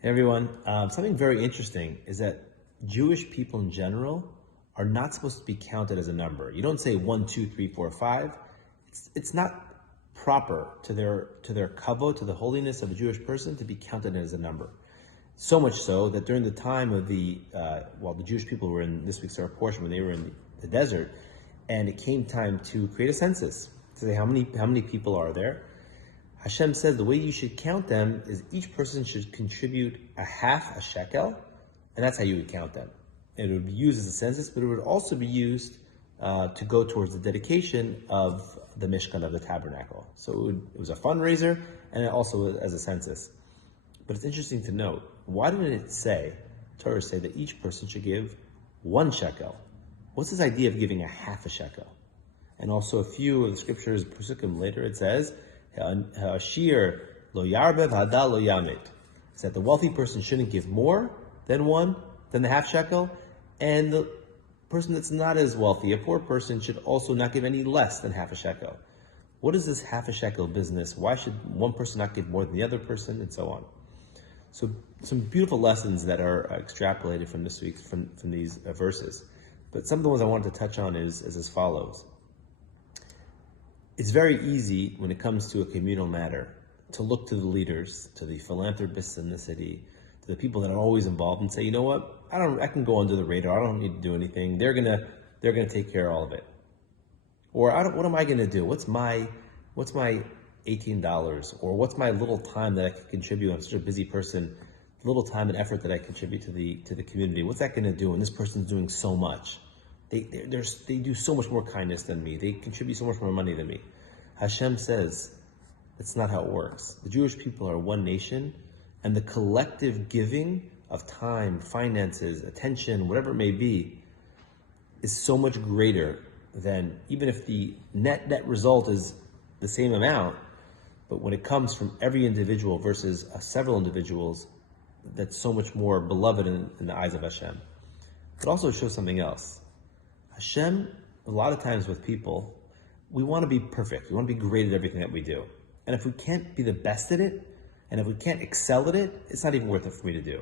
Hey everyone, something very interesting is that Jewish people in general are not supposed to be counted as a number. You don't say 1, 2, 3, 4, 5. It's not proper to their kavod, to the holiness of a Jewish person, to be counted as a number. So much so that during the time of the Jewish people were in this week's Torah portion, when they were in the desert, and it came time to create a census to say how many people are there. Hashem says the way you should count them is each person should contribute a half a shekel, and that's how you would count them. And it would be used as a census, but it would also be used to go towards the dedication of the Mishkan, of the tabernacle. So it was a fundraiser, and it also as a census. But it's interesting to note, why didn't it say, Torah say that each person should give 1 shekel? What's this idea of giving a half a shekel? And also a few of the scriptures, Pesukim later, it says, Ha'ashir lo yarbev hada lo yamit. It's that the wealthy person shouldn't give more than the half shekel, and the person that's not as wealthy, a poor person, should also not give any less than half a shekel. What is this half a shekel business? Why should one person not give more than the other person, and so on? So some beautiful lessons that are extrapolated from this week, from these verses. But some of the ones I wanted to touch on is as follows. It's very easy when it comes to a communal matter to look to the leaders, to the philanthropists in the city, to the people that are always involved, and say, you know what, I can go under the radar. I don't need to do anything. They're gonna take care of all of it. Or what am I gonna do? What's my $18? Or what's my little time that I can contribute? I'm such a busy person. Little time and effort that I contribute to the community. What's that gonna do? And this person's doing so much. They do so much more kindness than me. They contribute so much more money than me. Hashem says that's not how it works. The Jewish people are one nation, and the collective giving of time, finances, attention, whatever it may be, is so much greater than, even if the net result is the same amount, but when it comes from every individual versus several individuals, that's so much more beloved in the eyes of Hashem. It also shows something else. Hashem, a lot of times with people, we want to be perfect. We want to be great at everything that we do. And if we can't be the best at it, and if we can't excel at it, it's not even worth it for me to do.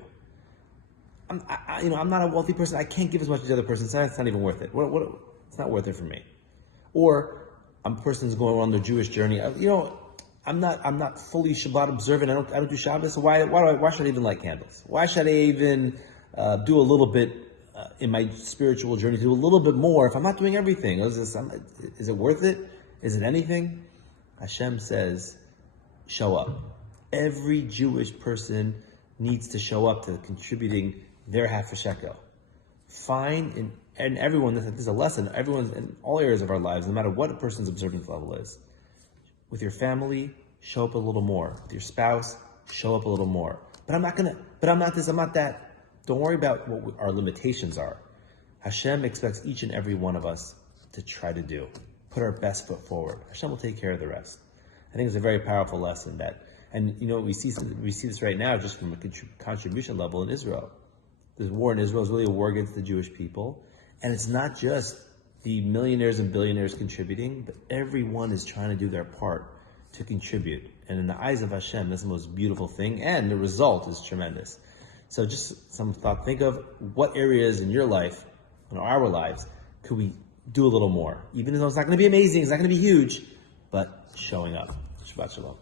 I'm not a wealthy person. I can't give as much as the other person. So it's not even worth it. It's not worth it for me. Or a person's going on their Jewish journey. I'm not fully Shabbat observant. I don't do Shabbos. So why should I even light candles? Why should I even do a little bit in my spiritual journey, do a little bit more if I'm not doing everything? Is it worth it? Is it anything? Hashem says, show up. Every Jewish person needs to show up to contributing their half a shekel. Find and everyone, this is a lesson, everyone's in all areas of our lives, no matter what a person's observance level is. With your family, show up a little more. With your spouse, show up a little more. But I'm not this, I'm not that. Don't worry about what our limitations are. Hashem expects each and every one of us to try to do. Put our best foot forward. Hashem will take care of the rest. I think it's a very powerful lesson we see this right now just from a contribution level in Israel. This war in Israel is really a war against the Jewish people. And it's not just the millionaires and billionaires contributing, but everyone is trying to do their part to contribute. And in the eyes of Hashem, that's the most beautiful thing, and the result is tremendous. So just some thought, think of what areas in your life, in our lives, could we do a little more? Even though it's not going to be amazing, it's not going to be huge, but showing up. Shabbat Shalom.